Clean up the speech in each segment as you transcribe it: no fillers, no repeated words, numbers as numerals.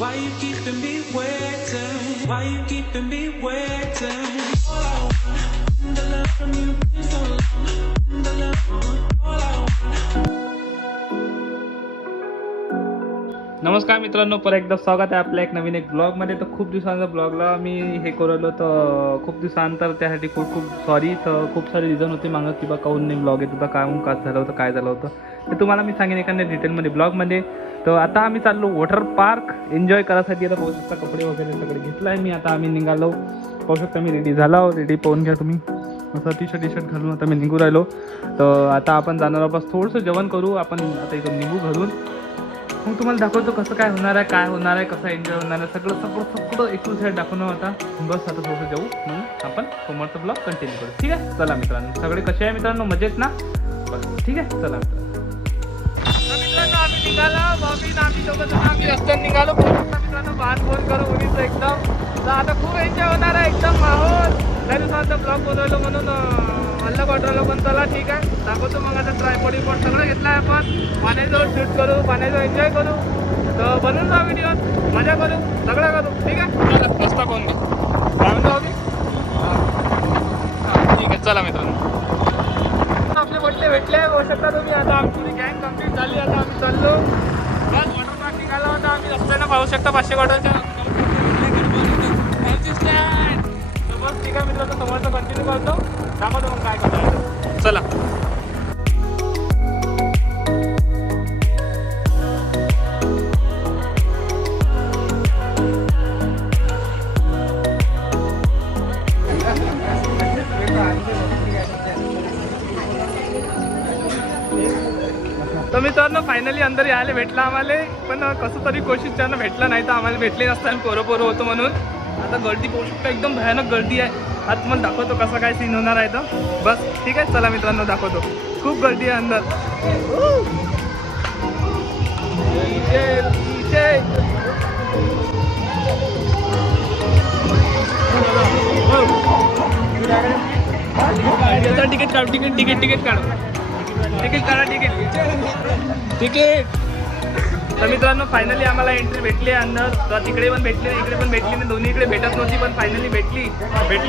Why you keeping me waiting? Why you keeping me waiting? All I want, the love from you is so long. The love, all I want. नमस्कार मित्रांनो, परत एकदा स्वागत आहे आपल्या नवीन ब्लॉगमध्ये. तर खूप दिवसांचा ब्लॉगला मी हे करवलं, तर खूप दिवसानंतर त्यासाठी खूप खूप सॉरी. तर खूप सारे रिझन होते मागं की बा काहून नाही ब्लॉग येत होता, काहून का झालं होतं, काय झालं होतं ते तुम्हाला मी सांगेन एखाद्या डिटेलमध्ये ब्लॉगमध्ये. तर आता आम्ही चाललो वॉटर पार्क एन्जॉय करायसाठी. आता पाहू शकता कपडे वगैरे सगळे घेतलं आहे मी. आता आम्ही निघालो, पाहू शकता मी रेडी झालो. रेडी पाहून घ्या तुम्ही, असं टी शर्ट घालून आता मी निघू राहिलो. तर आता आपण जाणार आहोत, थोडंसं जेवण करू आपण आता इथून निघू घरून. मग तुम्हाला दाखवतो कसं काय होणार आहे, कसं एन्जॉय होणार आहे, सगळं एक टू साईड दाखवणं होता. बस आता थोडंसं जाऊ, मग आपण समोरचा ब्लॉग कंटिन्यू करू. ठीक आहे, चला मित्रांनो. सगळे कसे आहे मित्रांनो, मजेत ना? बस ठीक आहे, चला मित्रांनो. आम्ही निघालो, आम्ही दोघं आम्ही रस्त्यात निघालो. मित्रांनो बाहेर फोन करू उडीचं एकदम. तर आता खूप एन्जॉय होणार आहे, एकदम माहोल. त्या दिवसाचा ब्लॉग बनवलो म्हणून अलग ऑर्डरला पण. चला ठीक आहे, दाखवतो मग. आता ट्रायपॉड पण सगळं घेतलं आहे आपण. पाण्याजवळ शूट करू, पाण्याजवळ एन्जॉय करू. तर बनवून जा व्हिडिओ, मजा करू, सगळं करू. ठीक आहे, रस्ता कोण घे काय म्हणतो आम्ही. ठीक आहे, चला मित्रांनो. आपले बड्डे भेटले होऊ शकता तुम्ही. आता आमची गँग कम्प्लीट झाली. आता आम्ही चाललो बस वॉटर पार्क निघाला होता आम्ही. रस्त्यानं पाहू शकता 500 क्वार्टरच्या बस. ठीक आहे मित्रांनो, समोरचं कंटिन्यू करतो, दाखवतो मग काय करतो. चला. तर मित्रांनो फायनली अंदर यायला भेटला आम्हाला. पण कसं तरी कोशिश त्यानं भेटलं नाही, तर आम्हाला भेटले नसतं. आणि पोरं होतं म्हणून. आता गर्दी पाहू शकता, एकदम भयानक गर्दी आहे. आता मला दाखवतो कसं काय सीन होणार आहे. तर बस ठीक आहे, चला मित्रांनो दाखवतो. खूप गर्दी आहे अंदर. तिकीट काढ, तिकीट काढा, तिकीट. तर मित्रांनो फायनली आम्हाला एंट्री भेटली आहे अंदर. तर तिकडे पण भेटली, इकडे पण भेटली नाही, दोन्ही इकडे भेटत नव्हती, पण फायनली भेटली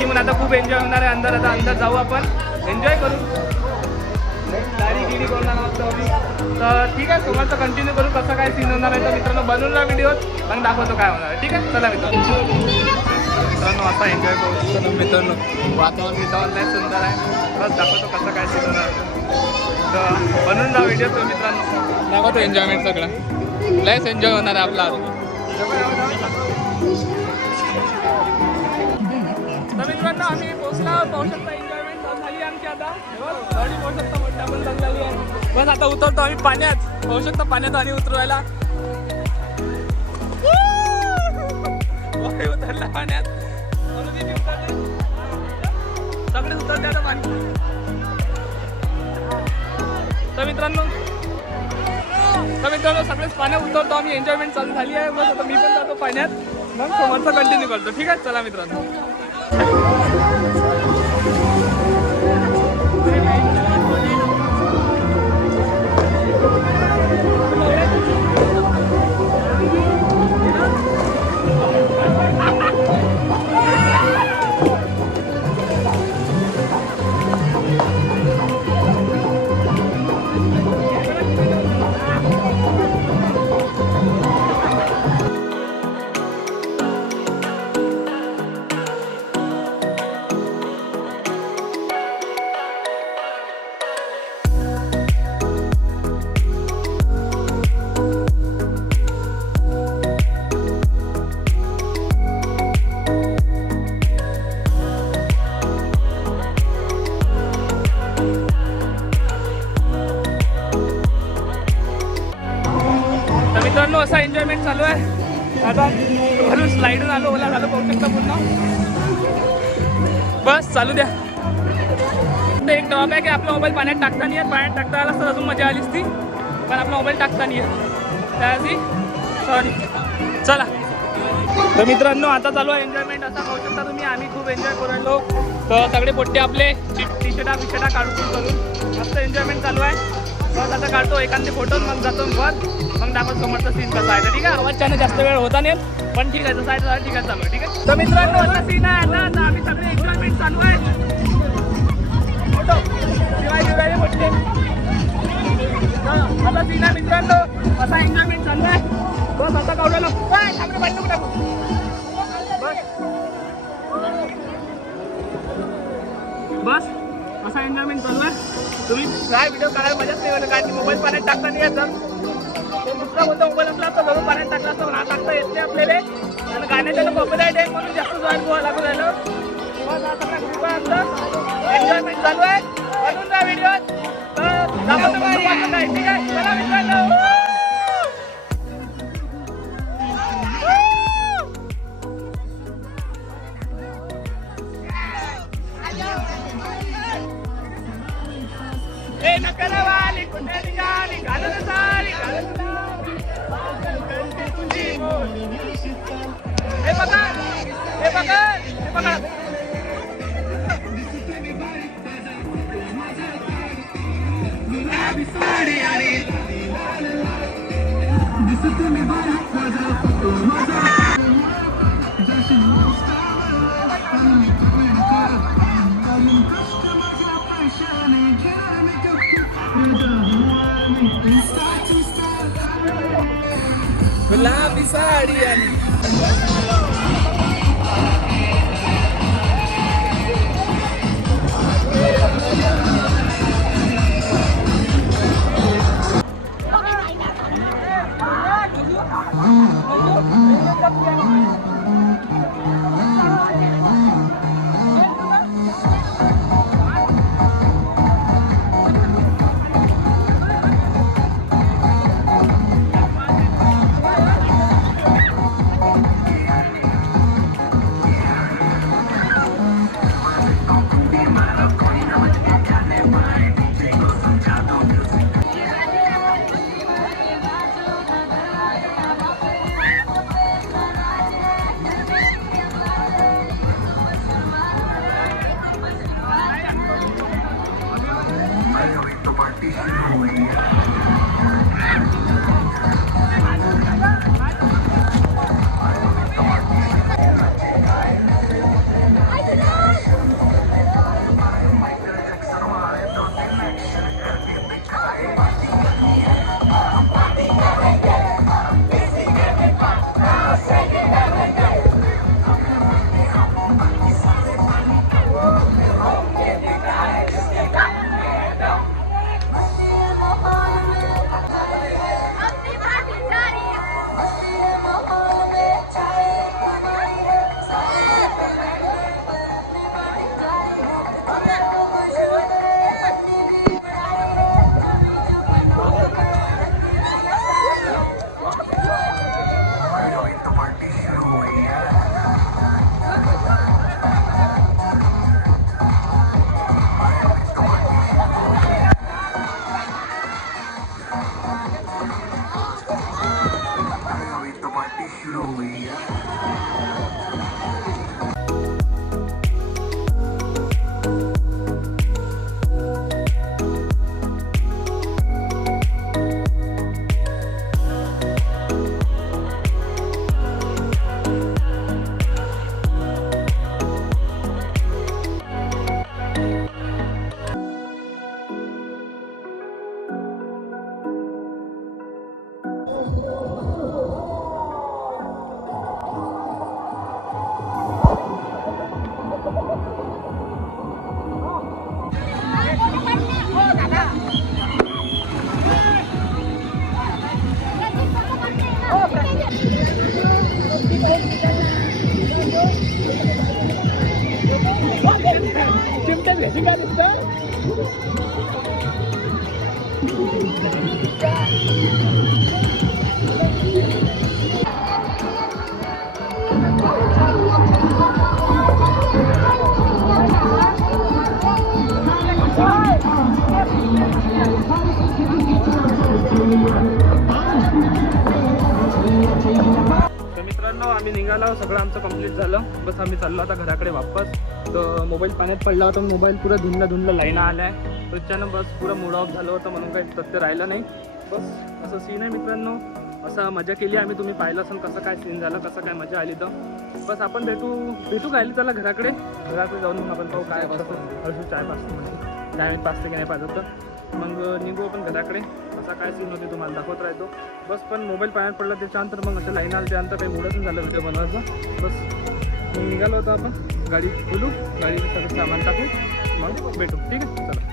म्हणून आता खूप एन्जॉय होणार आहे अंदर. आता अंदर जाऊ आपण, एन्जॉय करू, गाडी गिडी करून आहोत आम्ही. तर ठीक आहे, समोरचं कंटिन्यू करू कसं काय सीन होणार आहे. तर मित्रांनो बनवून ना व्हिडिओ, मग दाखवतो काय होणार आहे. ठीक आहे, चला मित्रांनो आता एन्जॉय करू. मित्रांनो वातावरण लय सुंदर आहे. बस दाखवतो कसं काय सीन होणार आहे. तर बनवून ना व्हिडिओ. तर मित्रांनो दाखवतो एन्जॉयमेंट सगळं. लयच एन्जॉय होणार आहे आपला. तर मित्रांनो आम्ही पोहोचला, पाहू शकता एन्जॉयमेंट झाली आमची. आता गाडी पाहू शकता मोठ्या पण लागलेली आहे. पण आता उतरतो आम्ही पाण्यात, पाहू शकता पाण्यात आणि उतरवायला उतरला पाण्यात. सगळे उतरते आता पाणी. तर मित्रांनो सगळेच पाण्यात उतरतो आम्ही. एन्जॉयमेंट चालू झाली आहे. बस आता मी पण जातो पाण्यात, मग समोरचं कंटिन्यू करतो. ठीक आहे, चला मित्रांनो. मित्रांनो असा एन्जॉयमेंट चालू आहे. आता वरून स्लाईडून आलो, ओला झालो, पाहू शकता पुन्हा. बस चालू द्या. एक ड्रॉबॅक आहे की आपला मोबाईल पाण्यात टाकता नाही येत. पाण्यात टाकता आला तर अजून मजा आलीच ती, पण आपला मोबाईल टाकता नाही येत त्याआधी. सॉरी. चला. तर मित्रांनो आता चालू आहे एन्जॉयमेंट. असा पाहू शकता तुम्ही, आम्ही खूप एन्जॉय करायलो. तर सगळे पोट्टे आपले टी शर्टा काढून करून मस्त एन्जॉयमेंट चालू आहे. बस आता काढतो एखादी फोटो मग जातो वर मग दाखवतो समोरचा सीन कसा आहे. तर ठीक आहे आवाजच्याने जास्त वेळ होता नाही पण ठीक आहे तसं आहे ठीक आहे चालू आहे. ठीक आहे तर मित्रांनो असा सीन आहे आता आम्ही सगळे एन्जॉयमेंट चालू आहे. फोटो शिवाय म्हटले असा सीन आहे मित्रांनो असा एन्जॉयमेंट चालू आहे. बस आता काढलेलं बस असा एन्जॉयमेंट चालू आहे. तुम्ही काय व्हिडिओ काढायला मजाच नाही वाटत काय मोबाईल पाण्यात टाकता नाही येत. जर दुसरा कोणता मोबाईल असला तर जरूर पाण्यात टाकला असता हा टाकता येत नाही आपल्याला आणि गाण्याच्या कॉपीराईट आहे म्हणून जास्त जोरात गोवा लागू झालं. एन्जॉयमेंट चालू आहे म्हणून जा व्हिडिओ काय ठीक आहे. चला मित्रांनो नकलवाली कुठे निघाली घालून सारी हे बघा हे बघा हे बघा गुलाबी साडी आणि मित्रांनो आम्ही निघालो, सगळं आमचं कंप्लीट झालं. बस आम्ही चाललो आता घराकडे वापस. तर मोबाईल पाण्यात पडला होता, मोबाईल पुरा धुंदला लाईना आल्या आहे. त्याच्यानं बस पुरा मूड ऑफ झालं होतं, म्हणून काही तथ्य राहिलं नाही. बस असं सीन आहे मित्रांनो. असं मजा केली आम्ही, तुम्ही पाहिलं असेल कसं काय सीन झालं, कसं काय मजा आली. तर बस आपण भेटू खायला चला घराकडे जाऊन मग आपण पाहू काय हळू चाय पाचतो म्हणजे चाय पाचते की नाही पाहिजे. तर मग निघू आपण घराकडे. असा काय सीन होते तुम्हाला दाखवत राहतो. बस पण मोबाईल पाण्यात पडला त्याच्यानंतर मग असं लाईन आलं, त्यानंतर काही मूडच नाही झालं व्हिडिओ बनवायचं. बस मग निघालो होतो आपण, गाडी खोलू, गाडीचं सगळं सामान टाकू, मग भेटू. ठीक आहे चला.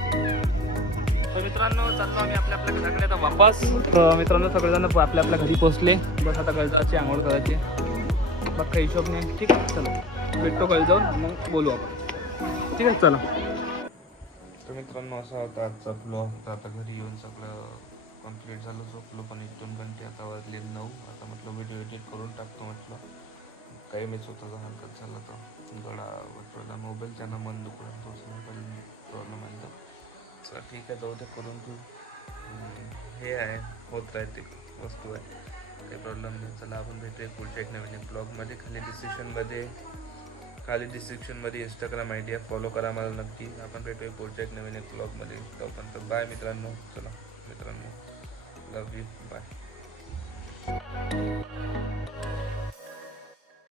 तर मित्रांनो चाललो आम्ही आपल्या घराकडे आता वापस. तर मित्रांनो सगळेजण आपल्या घरी पोहोचले. बस आता गळजाची आंघोळ करायची बघ काही हिशोब नाही. ठीक आहे चला भेटतो गळ जाऊन, मग बोलू आपण. ठीक आहे चला. तर मित्रांनो असा होता आजचा ब्लॉग. तर आता घरी येऊन सगळं कंप्लीट झालं, झोपलो पण 1-2 घंटे. आता वाजले 9. आता म्हटलं व्हिडिओ एडिट करून टाकतो. म्हटलं काही मी स्वतःचा हरकत झाला तर गळा वटवला मोबाईल, त्यांना मन दुखलं तोच मोबाईल प्रॉब्लेम आला. तर ठीक आहे जाऊ दे, करून घेऊ. हे आहे, होत राहते, वस्तू आहे, काही प्रॉब्लेम नाही. चला आपण भेटूया पुढच्या एक नवीन ब्लॉगमध्ये. खाली डिस्क्रिप्शनमध्ये इंस्टाग्राम आय डी आहे, फॉलो करा मला नक्की. आपण भेटूया पुढच्या एक नवीन ब्लॉगमध्ये. तोपर्यंत बाय मित्रांनो. चला मित्रांनो, लव यू, बाय.